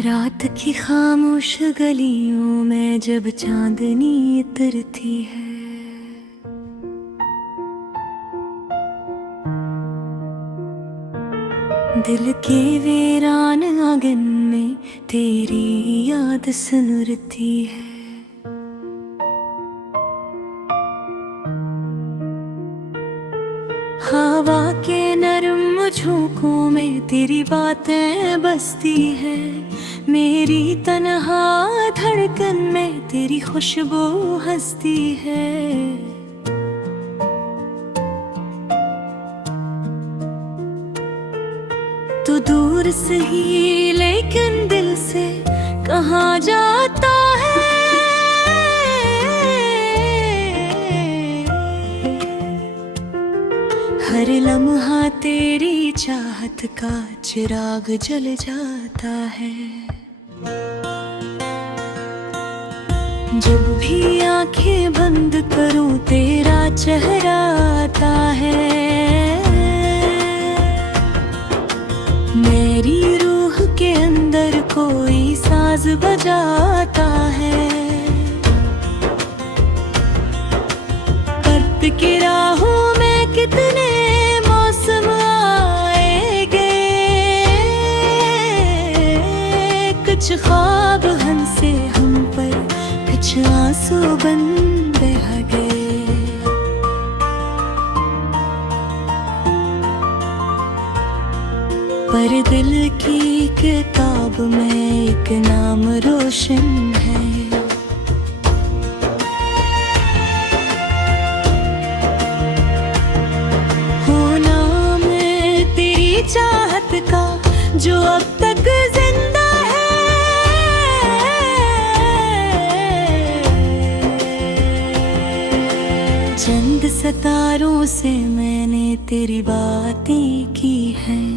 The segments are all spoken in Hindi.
रात की खामोश गलियों में जब चांदनी उतरती है, दिल के वीरान आंगन में तेरी याद सुनती है। हवा के नरम झोंकों में तेरी बातें बसती है, मेरी तन्हा धड़कन में तेरी खुशबू हंसती है। तू दूर से ही लेकिन दिल से कहाँ जाता है। हर लम्हा तेरी चाहत का चिराग जल जाता है। जब भी आंखें बंद करूं तेरा चेहरा आता है। मेरी रूह के अंदर कोई साज बजाता है। कद की राहों में कितने मौसम आएंगे, कुछ ख्वाब हंसे हम पर, कुछ आंसू बन बह गए। पर दिल की किताब में एक नाम रोशन है। हो नाम तेरी चाहत का जो अब तक जिंदा है। चंद सितारों से मैंने तेरी बातें की हैं,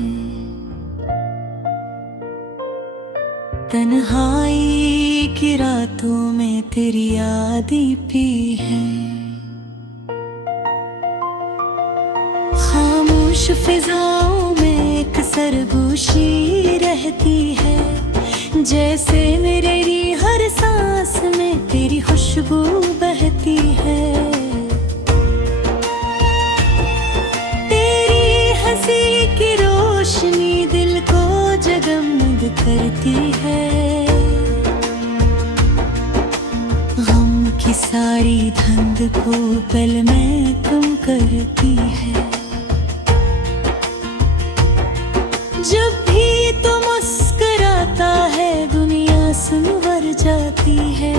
तन्हाई की रातों में तेरी यादें पी हैं। खामोश फिजाओं में एक सरगोशी रहती है, जैसे मेरी हर सांस में तेरी खुशबू बहती है। तेरी हंसी की रोशनी दिल को जगमग करती है। गम की सारी धुंध को पल में कम करती है। जब भी तो मुस्कुराता है दुनिया संवर जाती है।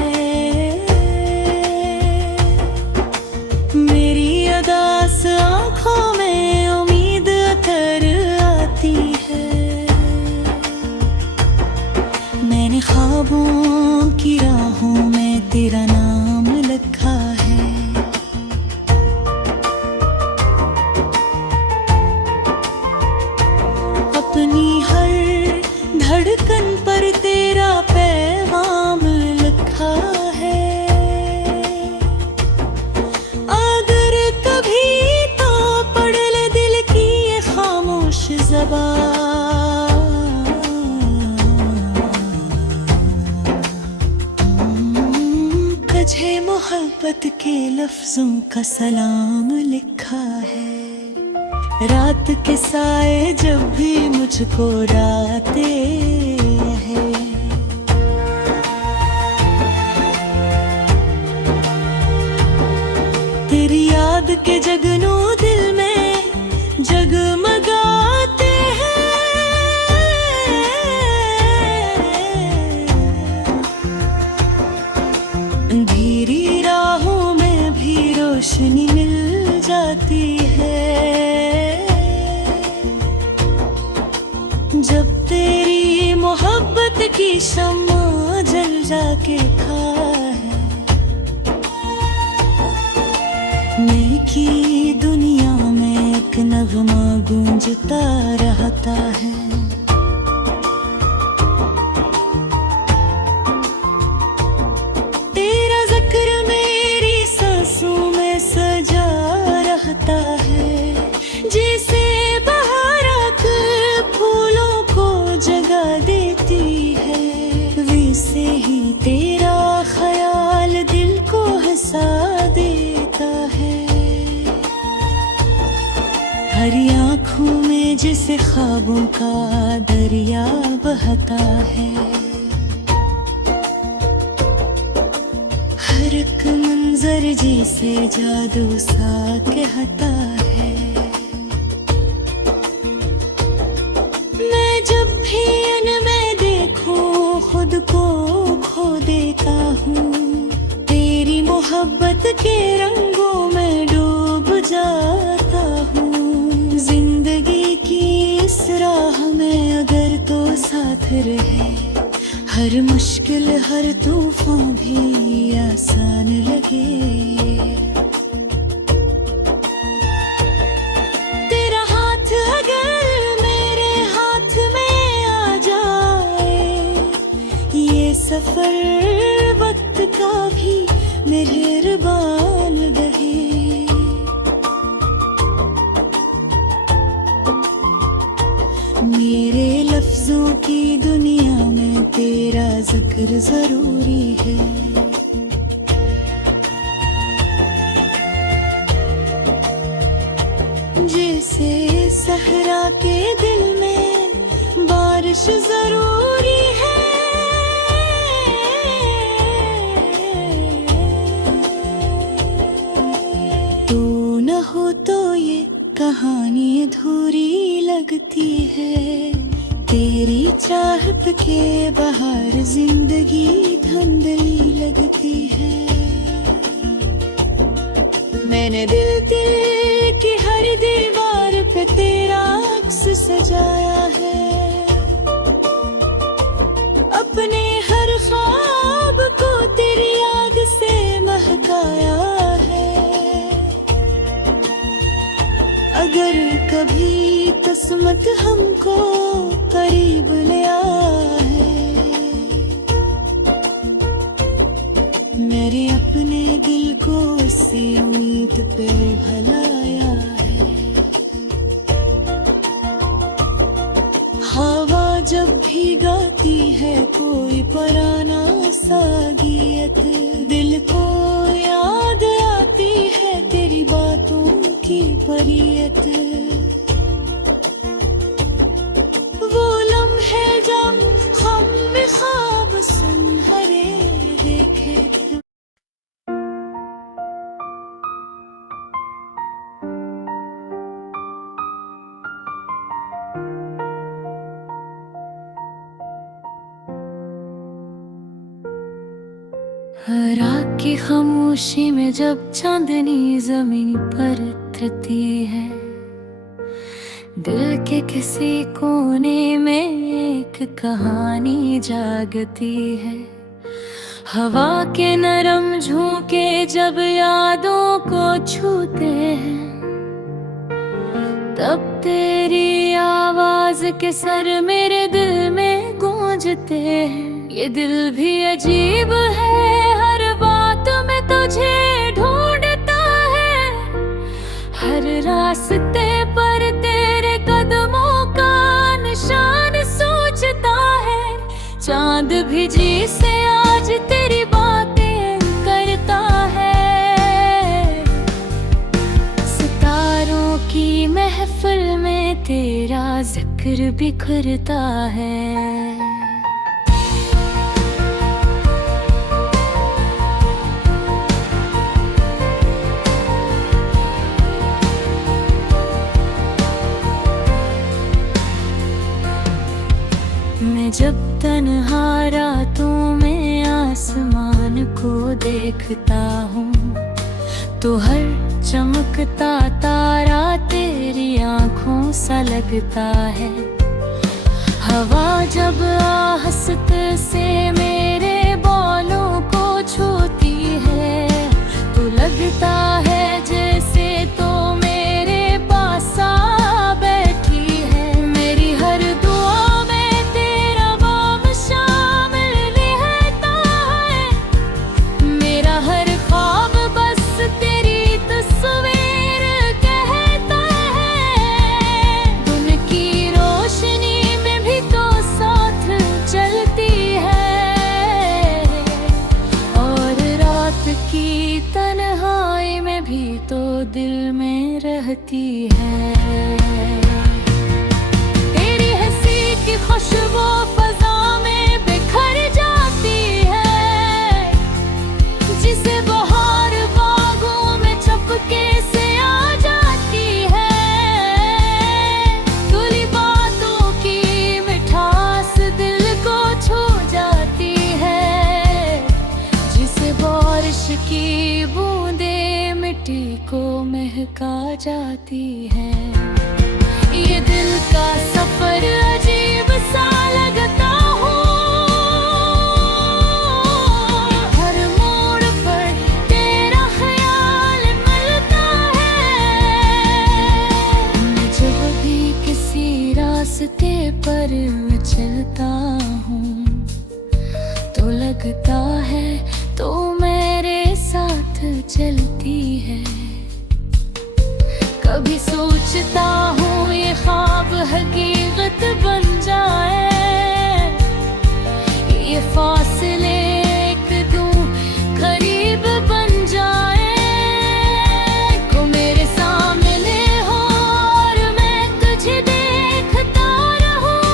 मेरी उदास आंखों में उम्मीद अतर आती है। मैंने ख्वाबों की राहों में तेरा नाम लिखा है। अपनी हर धड़कन पर तेरा पैगाम लिखा है। अगर कभी तो पढ़ ले दिल की ये खामोश ज़बान। तुझे मोहब्बत के लफ्जों का सलाम लिखा है। रात के साए जब भी मुझको राते हैं, तेरी याद के जगनू दिल में जगमगाते हैं। अंधेरी राहों में भी रोशनी मिल जाती है। जब तेरी मोहब्बत की शम्मा जल जाके खाए, नेकी दुनिया में एक नगमा गूंजता रहता है। तेरा जिक्र मेरी सांसों में सजा रहता है। जैसे बहार आकर फूलों को जगा देती है। जैसे ख्वाबों का दरिया बहता है। हर एक मंजर जैसे जादू सा कहता है। मैं जब भी इनमें देखूं खुद को खो देता हूँ। तेरी मोहब्बत के रंगों में डूब जाता हूँ। जिंदगी की इस राह में अगर तो साथ रहे, हर मुश्किल हर तूफान भी आसान लगे। तेरा हाथ अगर मेरे हाथ में आ जाए, ये सफर वक्त का भी मेहरबान रहे। मेरे लफ्जों की दुनिया में तेरा जिक्र जरूरी है। जैसे सहरा के दिल में बारिश जरूरी है। तू न हो तो ये कहानी अधूरी लगती है। तेरी चाहत के बाहर जिंदगी धुंधली लगती है। मैंने दिल की हर दीवार पे तेरा अक्स सजाया है। अपने हर ख्वाब को तेरी याद से महकाया है। अगर कभी किस्मत हमको करीब ले आए, मेरे अपने दिल को इसी उम्मीद पे भलाया है। हवा जब भी गाती है कोई पुराना सा गीत, दिल को याद आती है तेरी बातों की परीयत। वो लम्हे जब हम में ख्वाब सुनहरे देखे। रात की खामोशी में जब चांदनी जमीन पर उतरती है, दिल के किसी कोने में एक कहानी जागती है। हवा के नरम झोंके जब यादों को छूते हैं, तब तेरी आवाज के सर मेरे दिल में गूंजते हैं। ये दिल भी अजीब है, हर बात में तुझे ढूंढता है। हर रास्ते पर तेरे कदमों का निशान सोचता है। चांद भी जी से आज तेरी बातें करता है। सितारों की महफिल में तेरा जिक्र बिखरता है। मैं जब तन्हा रातों में आसमान को देखता हूँ, तो हर चमकता तारा तेरी आँखों सा लगता है। हवा जब आहस्ते से मेरे बालों को छूती है, तो लगता है जैसे तो मेरे पास आ बैठी है। मेरी हर दुआ दिल में रहती है। खुशबू फजा में बिखर जाती है, जिसे बहार बागों में चपके से आ जाती है। धुली बातों की मिठास दिल को छू जाती है, जिसे बारिश की बूंदे मिट्टी को महका जाती है। ये दिल का सफर अजीब सा लगता हो, हर मोड़ पर तेरा ख्याल मिलता है। मैं जब भी किसी रास्ते पर चलता हूँ तो लगता है तो मेरे साथ चलती है। कभी सोचता हूँ ये ख्वाब हकीकत बन जाए, ये फासले एक दूं करीब बन जाए। को मेरे सामने हो और मैं तुझे देखता रहूं,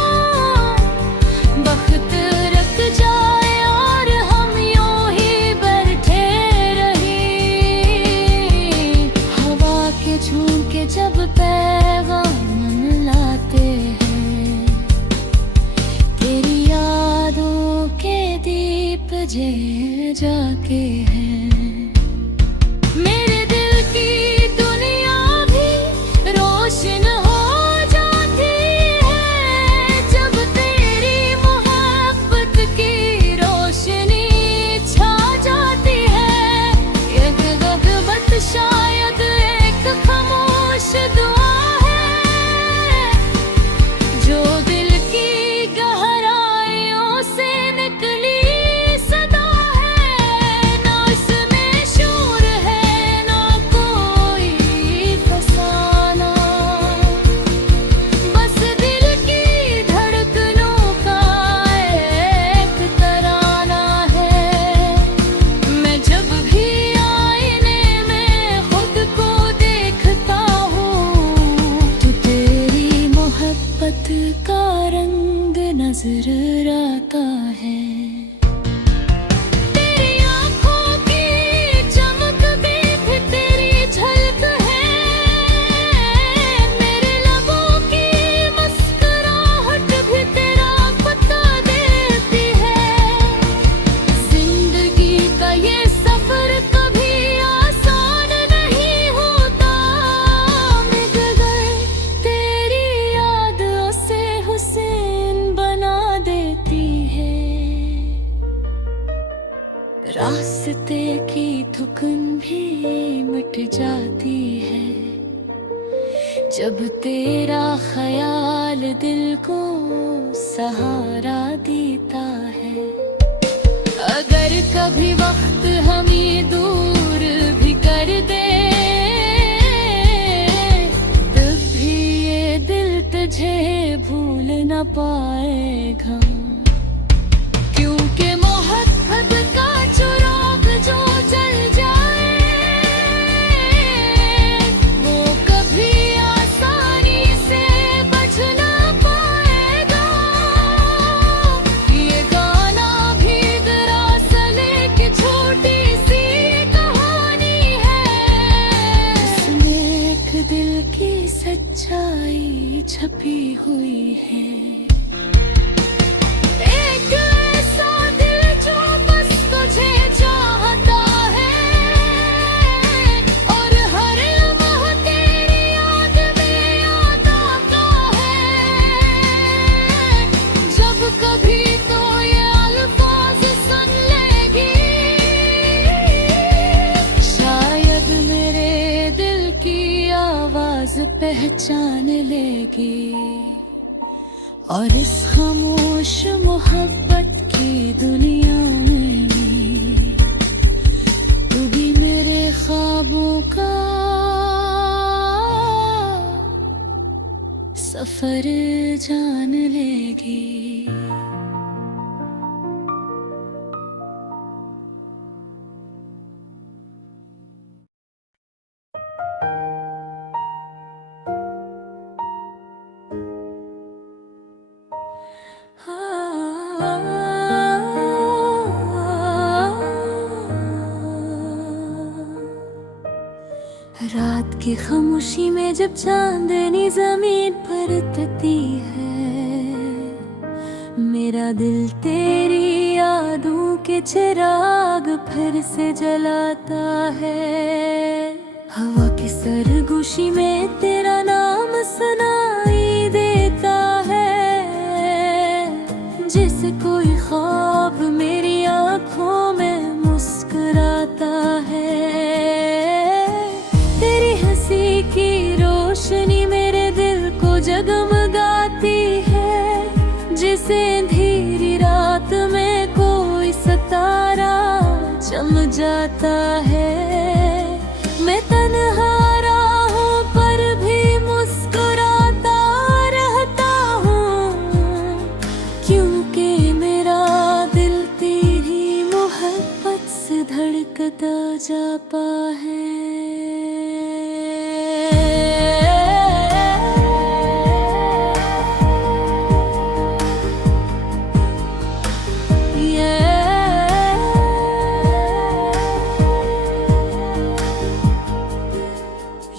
वक्त रख जाए और हम यूं ही बैठे रही। हवा के झोंके जब पैगाम लाते हैं, तेरी यादों के दीप जल जाके हैं। मेरे दिल की दुनिया भी रोशन हो जाती है, जब तेरी मोहब्बत की रोशनी छा जाती है। ये गगबत शायद एक खामोश दुआ है, जो दिल की गहराइयों से निकली सदा है। ना इसमें शोर है ना कोई फसाना, बस दिल की धड़कनों का एक तराना है। मैं जब भी आईने में खुद को देखता हूँ तो तेरी मोहब्बत का रंग नजर आता है। तेरी आँखों की चमक भी तेरी झलक है, मेरे लबों की मुस्कुराहट भी तेरा पता देती है। जिंदगी का ये सफर कभी आसान नहीं होता, मगर तेरी याद उसे हुसैन बना देती है। रास्ते की थुकन भी मिट जाती है, जब तेरा ख्याल दिल को सहारा देता है। अगर कभी वक्त हमें दूर भी कर दे, तब भी ये दिल तुझे भूल न पाएगा, क्योंकि मोहब्बत का चिराग जो जल जाए वो कभी आसानी से बुझ न पाएगा। ये गाना भी दरअसल एक छोटी सी कहानी है, जिसमें एक दिल की सच्चाई छपी हुई है। एक ऐसा दिल जो बस तुझे चाहता है, और हर लम्हा तेरी याद में याद आता है। जब कभी तो ये अल्फाज सुन लेगी, शायद मेरे दिल की आवाज पहचान लेगी, और इस खामोश मोहब्बत की दुनिया में तू भी मेरे ख्वाबों का सफर जान लेगी। रात की खामोशी में जब चांदनी जमीन पर तती है, मेरा दिल तेरी यादों के चिराग फिर से जलाता है। हवा की सरगोशी में तेरा नाम सुनाई देता है, जैसे कोई ख्वाब मेरी आंखों में मुस्कुराता है। तेरी हंसी की रोशनी मेरे दिल को जगमगाती है, जिसे अंधेरी रात में कोई सितारा चम जाता है। मैं तन्हा राहों पर भी मुस्कुराता रहता हूँ, क्योंकि मेरा दिल तेरी मोहब्बत से धड़कता जाता है।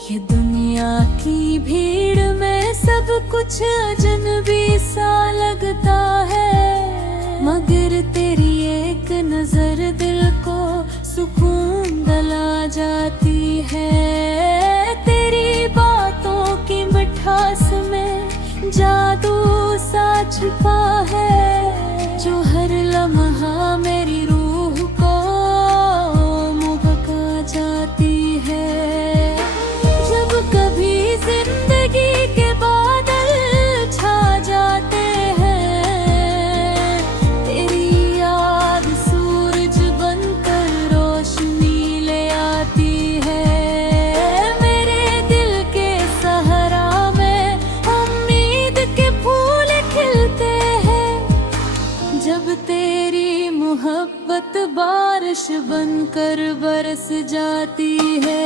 ये दुनिया की भीड़ में सब कुछ अजनबी सा लगता है, मगर तेरी एक नजर दिल को सुकून दिला जाती है। तेरी बातों की मिठास में जादू सा छिपा है, जो हर लम्हा मेरी रूह को मुबका जाती है। कभी जिंदगी के बादल छा जाते हैं, तेरी याद सूरज बनकर रोशनी ले आती है। मेरे दिल के सहारा में उम्मीद के फूल खिलते हैं, जब तेरी मोहब्बत बारिश बनकर बरस जाती है।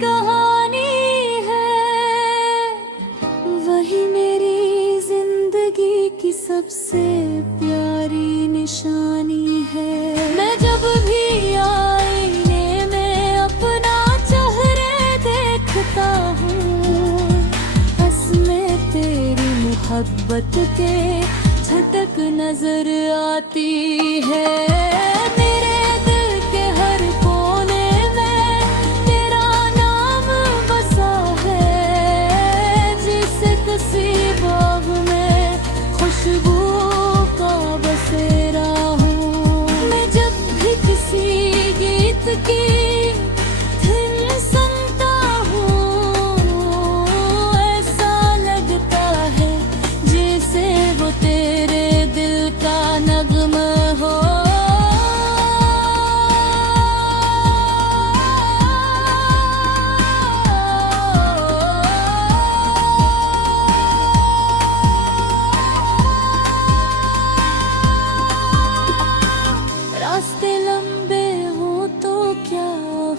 कहानी है वही मेरी जिंदगी की सबसे प्यारी निशानी है। मैं जब भी आईने में अपना चेहरा देखता हूँ, उसमें तेरी मोहब्बत के झटक नजर आती है। मेरे दिल के हर कोने में तेरा नाम बसा है, जिसे किसी बाग में खुशबू का बसेरा हूँ। मैं जब भी किसी गीत की धुन सुनता हूँ, ऐसा लगता है जैसे वो तेरे दिल का नगमा हो। रास्ते लंबे हो तो क्या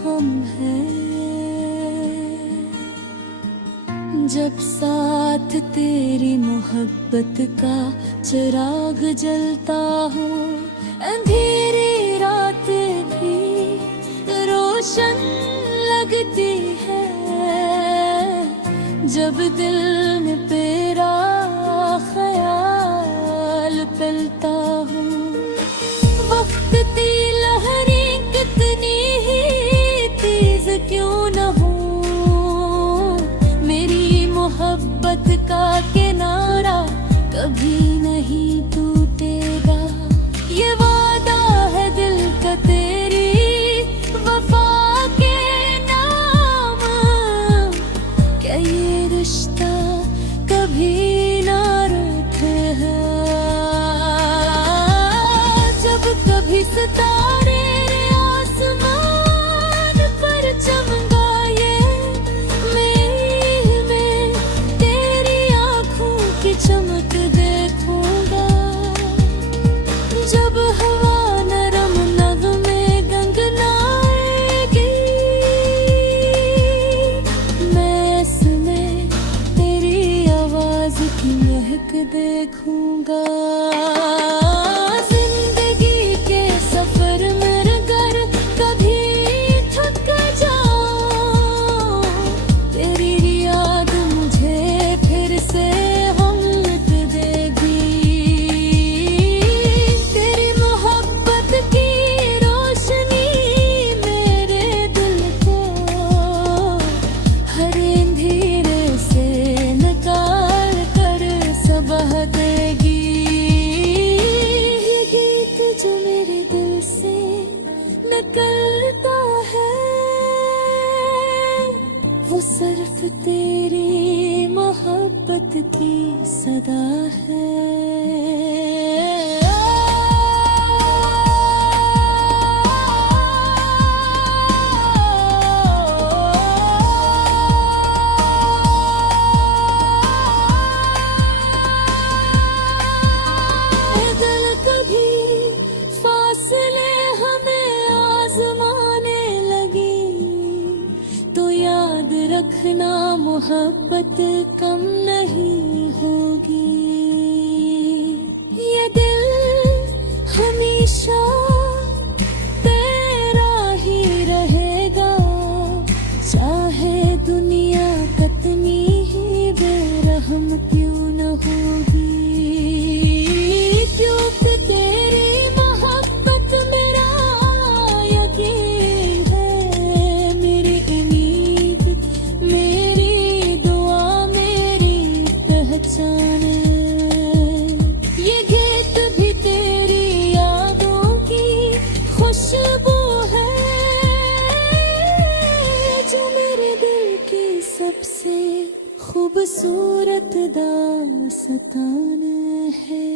गम है, जब साथ तेरी मोहब्बत का चिराग जलता हो। अंधेरी रात भी रोशन लगती है, जब दिल में तेरा ख्याल पिलता हूँ। वक्त की लहरी कितनी ही तेज क्यों न हो, मेरी मोहब्बत का किनारा कभी नहीं टूटेगा। ये वादा है दिल का तेरी वफा के नाम, क्या ये रिश्ता कभी ना रूठे। जब कभी सितारे मोहब्बत कम नहीं होगी। ये दिल हमेशा तेरा ही रहेगा, चाहे दुनिया कितनी ही बेरहम क्यों न होगी। क्योंकि तेरी मोहब्बत मेरा यकीन है, मेरी उम्मीद, मेरी दुआ, मेरी पहचान। ये गीत भी तेरी यादों की खुशबू है, जो मेरे दिल की सबसे खूबसूरत दास्तान है।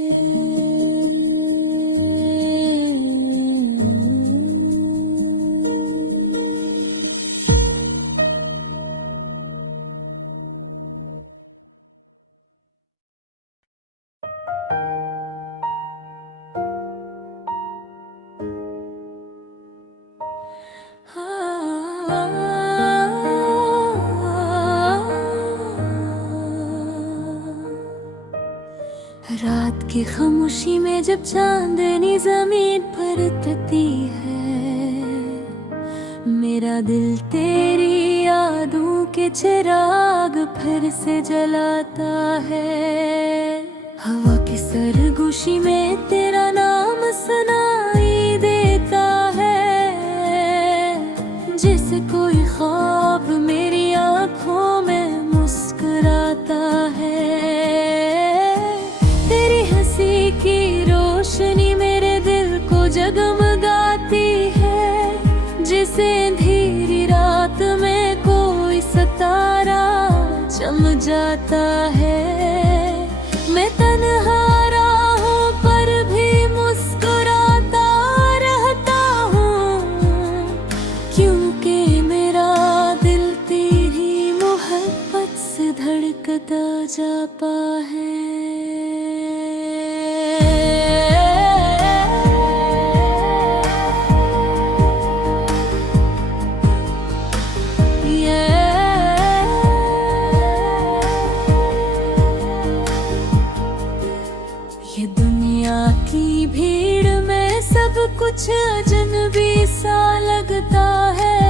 रात की खामोशी में जब चांदनी जमीन पर तती है, मेरा दिल तेरी यादों के चिराग फिर से जलाता है। हवा की सरगोशी में तेरा नाम सुनाई देता है, जिसे कोई ख्वाब मेरी आँखों में मुस्कुराता है। की रोशनी मेरे दिल को जगमगाती है, जिसे अंधेरी रात में कोई सितारा चम जाता है। मैं तन्हा राहों पर भी मुस्कुराता रहता हूँ, क्योंकि मेरा दिल तेरी मोहब्बत से धड़कता जाता है। ये दुनिया की भीड़ में सब कुछ अजनबी सा लगता है,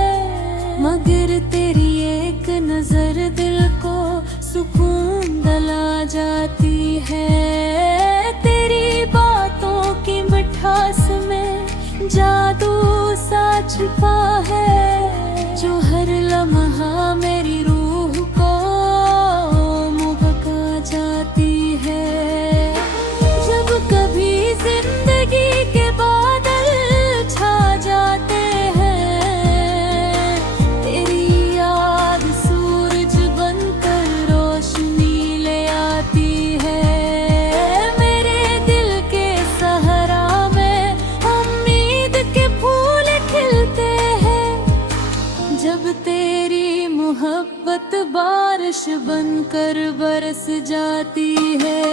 मगर तेरी एक नजर दिल को सुकून दिला जाती है। तेरी बातों की मिठास में जादू सा छिपा है, जो हर लम्हा मेरी रूह को मुबका जाती है। कभी जिंदगी के बादल छा जाते हैं, तेरी याद सूरज बनकर रोशनी ले आती है। मेरे दिल के सहरा में उम्मीद के फूल खिलते हैं, जब तेरी मोहब्बत बारिश बनकर बरस जाती है।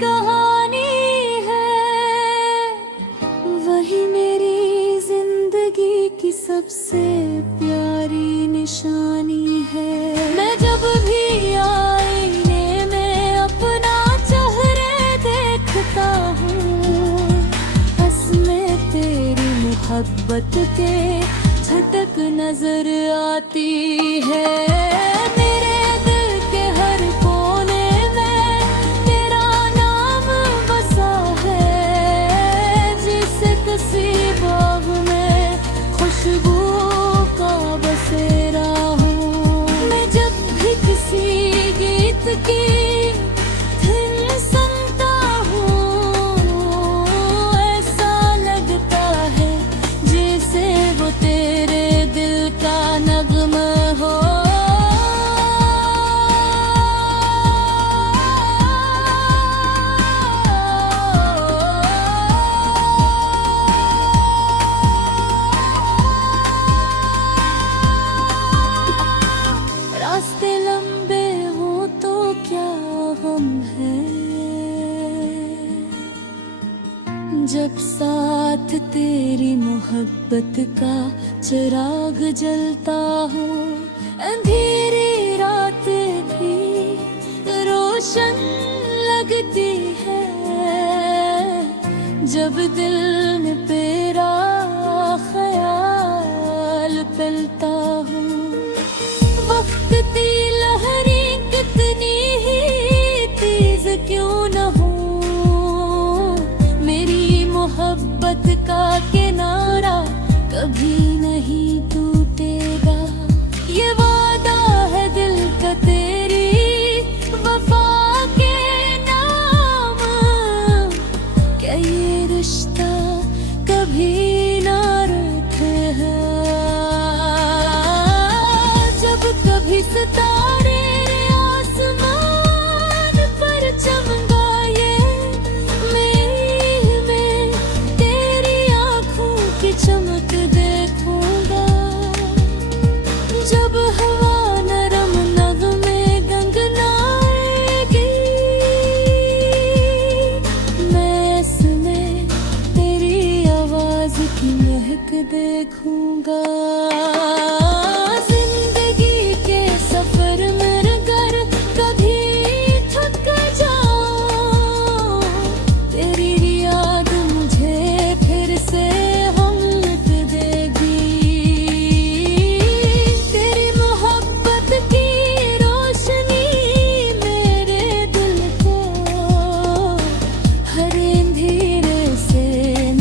कहानी है, वही मेरी जिंदगी की सबसे प्यारी निशानी है। मैं जब भी आईने में अपना चेहरा देखता हूँ, इसमें तेरी मोहब्बत के झटक नजर आती है। मेरे दिल के हर कोने बाग में खुशबू का बसेरा हूँ। मैं जब भी किसी गीत की धुन सुनता हूँ, ऐसा लगता है जैसे वो तेरे दिल का नगमा हो। जब साथ तेरी मोहब्बत का चिराग जलता हो, अंधेरी रात भी रोशन लगती है। जब दिल में तेरा ख्याल पलता हो, वक्त की लहरें कितनी ही तेज क्यों न हो, मेरी मोहब्बत का किनारा कभी नहीं टूटेगा। ये वादा है दिल का तेरी वफा के नाम, क्या ये रिश्ता कभी ना रूठेगा। जब कभी सितारे आसमान पर चमकाए, मैं तेरी आँखों की चमक देखूंगा। जब हवा नरम नगमे गुनगुनाएगी, मैं इसमें तेरी आवाज की महक देखूंगा। जिंदगी के सफर में अगर कभी थक जाऊं, तेरी याद मुझे फिर से हमत देगी। तेरी मोहब्बत की रोशनी मेरे दिल को हर अंधेरे से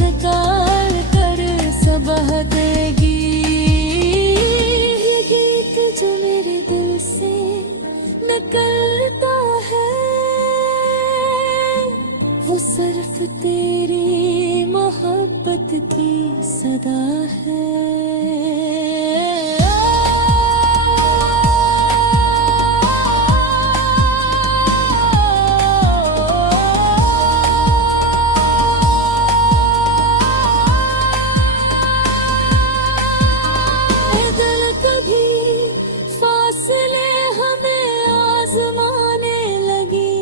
निकाल कर सबह देगी। ये गीत जो मेरे दिल से निकलता है, वो सिर्फ तेरी मोहब्बत की सदा है। दिल कभी फासले हमें आजमाने लगी,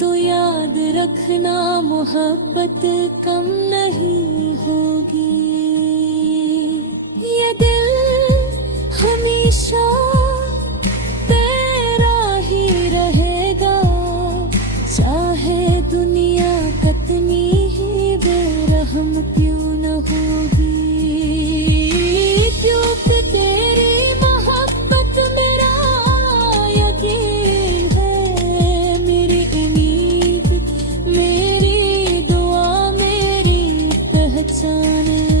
तो याद रखना मोहब्बत कम नहीं होगी। ये दिल हमेशा तेरा ही रहेगा, चाहे दुनिया कितनी ही बेरहम क्यों न होगी। क्योंकि तेरी मोहब्बत मेरा यकीन है, मेरी उम्मीद, मेरी दुआ, मेरी पहचान है।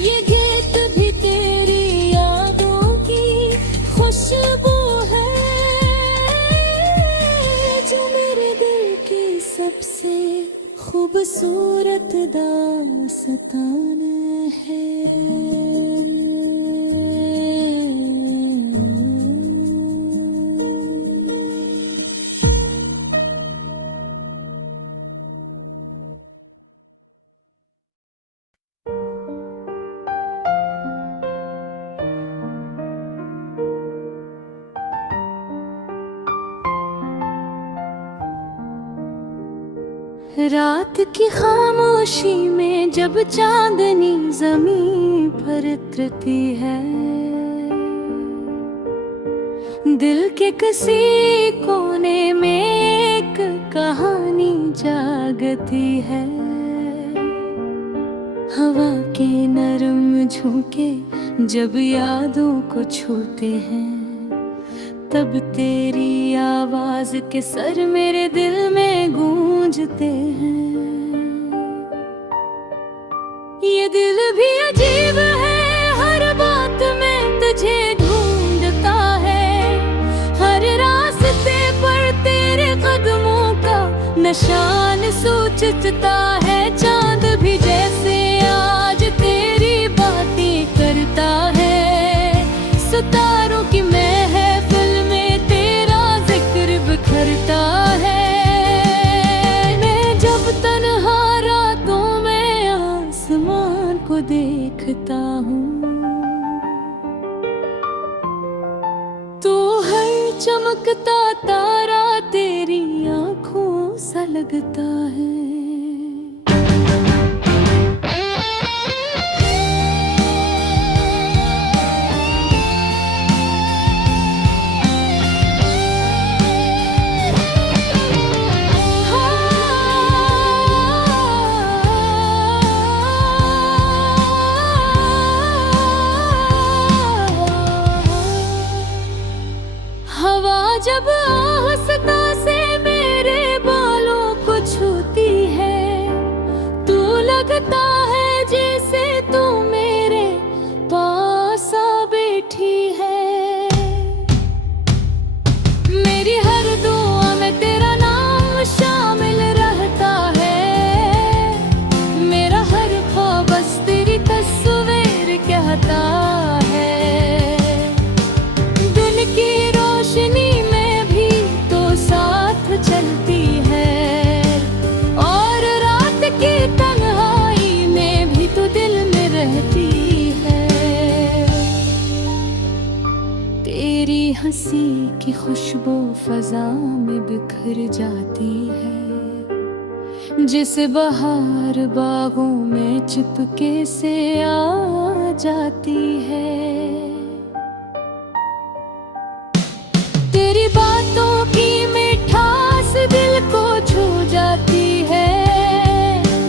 ये गीत भी तेरी यादों की खुशबू है, जो मेरे दिल की सबसे खूबसूरत दास्तान है। रात की खामोशी में जब चांदनी जमीन पर उतरती है, दिल के किसी कोने में एक कहानी जागती है। हवा के नरम झोंके जब यादों को छूते हैं, तब तेरी आवाज के सर मेरे दिल में गूंजते हैं। ये दिल भी अजीब है, हर बात में तुझे ढूंढता है। हर रास्ते पर तेरे कदमों का निशान सूझता है। चांद भी जैसे आज तेरी बातें करता है, सितारों की महफिल में तेरा जिक्र बिखरता है। मैं जब तन्हा रातों में आसमान को देखता हूँ, तो हर चमकता तारा तेरी आंखों सा लगता है। हंसी की खुशबू फजा में बिखर जाती है, जिस बहार बागों में चुपके से आ जाती है। तेरी बातों की मिठास दिल को छू जाती है,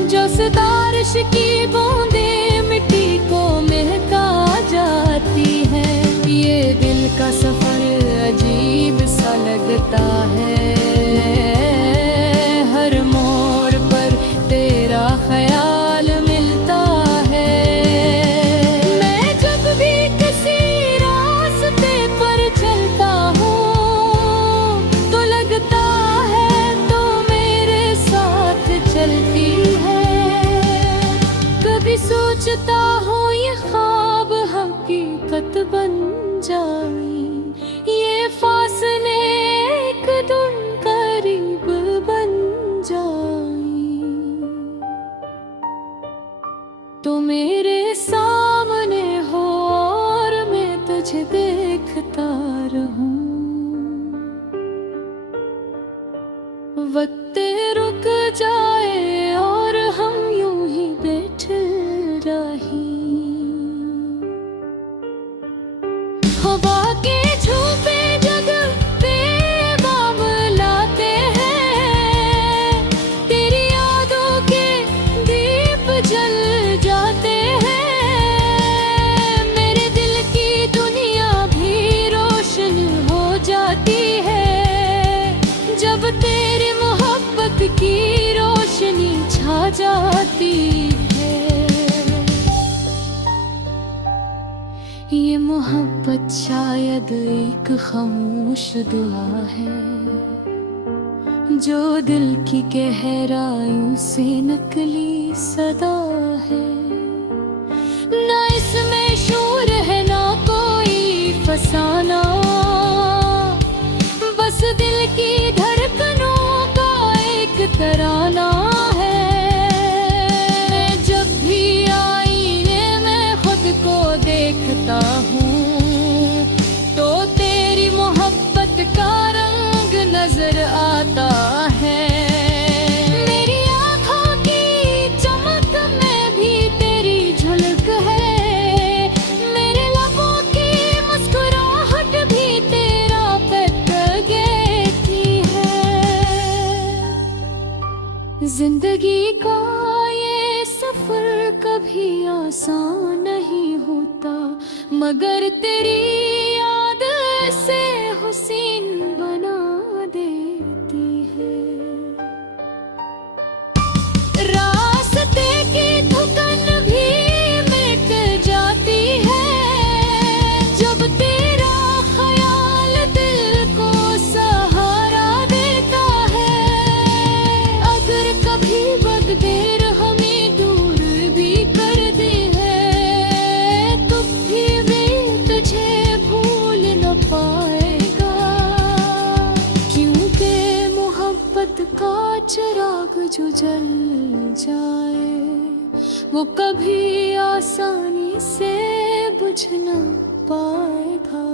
जो सितारिश की बूंदे मिट्टी को महका जाती है। ये दिल का सफर अजीब सा लगता है, हर मोड़ पर तेरा ख्याल मिलता है। मैं जब भी किसी रास्ते पर चलता हूँ तो लगता है तो मेरे साथ चलती है। कभी सोचता हूँ ये ख्वाब हकीकत बन जाए, ये फासले एक दिन करीब बन जाए, तो मेरे सामने हो और मैं तुझे देखता रहूं। वक्त रुक जाए और हम यूं ही बैठे रहें, हवा के झोंके जग पे बाम लाते हैं, तेरी यादों के दीप जल जाते हैं। मेरे दिल की दुनिया भी रोशन हो जाती है, जब तेरी मोहब्बत की रोशनी छा जाती है। ये मोहब्बत शायद एक खामोश दुआ है, जो दिल की गहराइयों से नकली सदा है। ना इसमें शोर है ना कोई फसाना, बस दिल की धड़कनों का एक तराना है। जब भी आईने में खुद को देखता हूँ तो तेरी मोहब्बत का रंग नजर आता है। मेरी आँखों की चमक में भी तेरी झलक है, मेरे लबों की मुस्कुराहट भी तेरा पैगाम है। जिंदगी का ये सफर कभी आसान नहीं होता, मगर तेरी याद से हुसीन बना देती है। रास्ते की थकन भी मिट जाती है, जब तेरा ख्याल दिल को सहारा देता है। अगर कभी वक्त हमें दूर भी कर दे है, तो भी मैं तुझे भूल न पाएगा, क्योंकि मोहब्बत का चिराग जो जल जाए वो कभी आसानी से बुझ न पाएगा।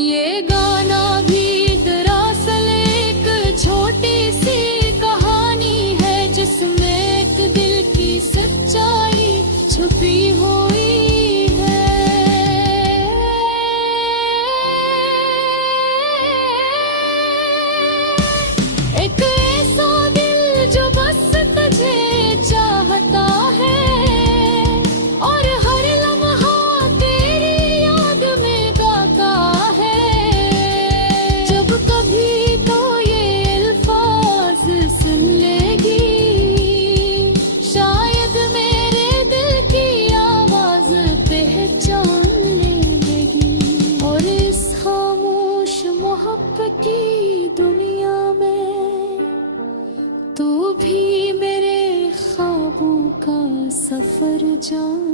ये गाना भी दरअसल एक छोटी सी कहानी है, जिसमें एक दिल की सच्चाई छुपी हुई है। एक ऐसा दिल जो बस तुझे चाहता है, और हर लम्हा तेरी याद में गाता है। जब कभी तो ये अल्फाज सुन लेगी, शायद मेरे दिल की आवाज पहचान लेगी। और इस खामोश मोहब्बत की दुनिया में तू भी मेरे ख्वाबों का सफर जान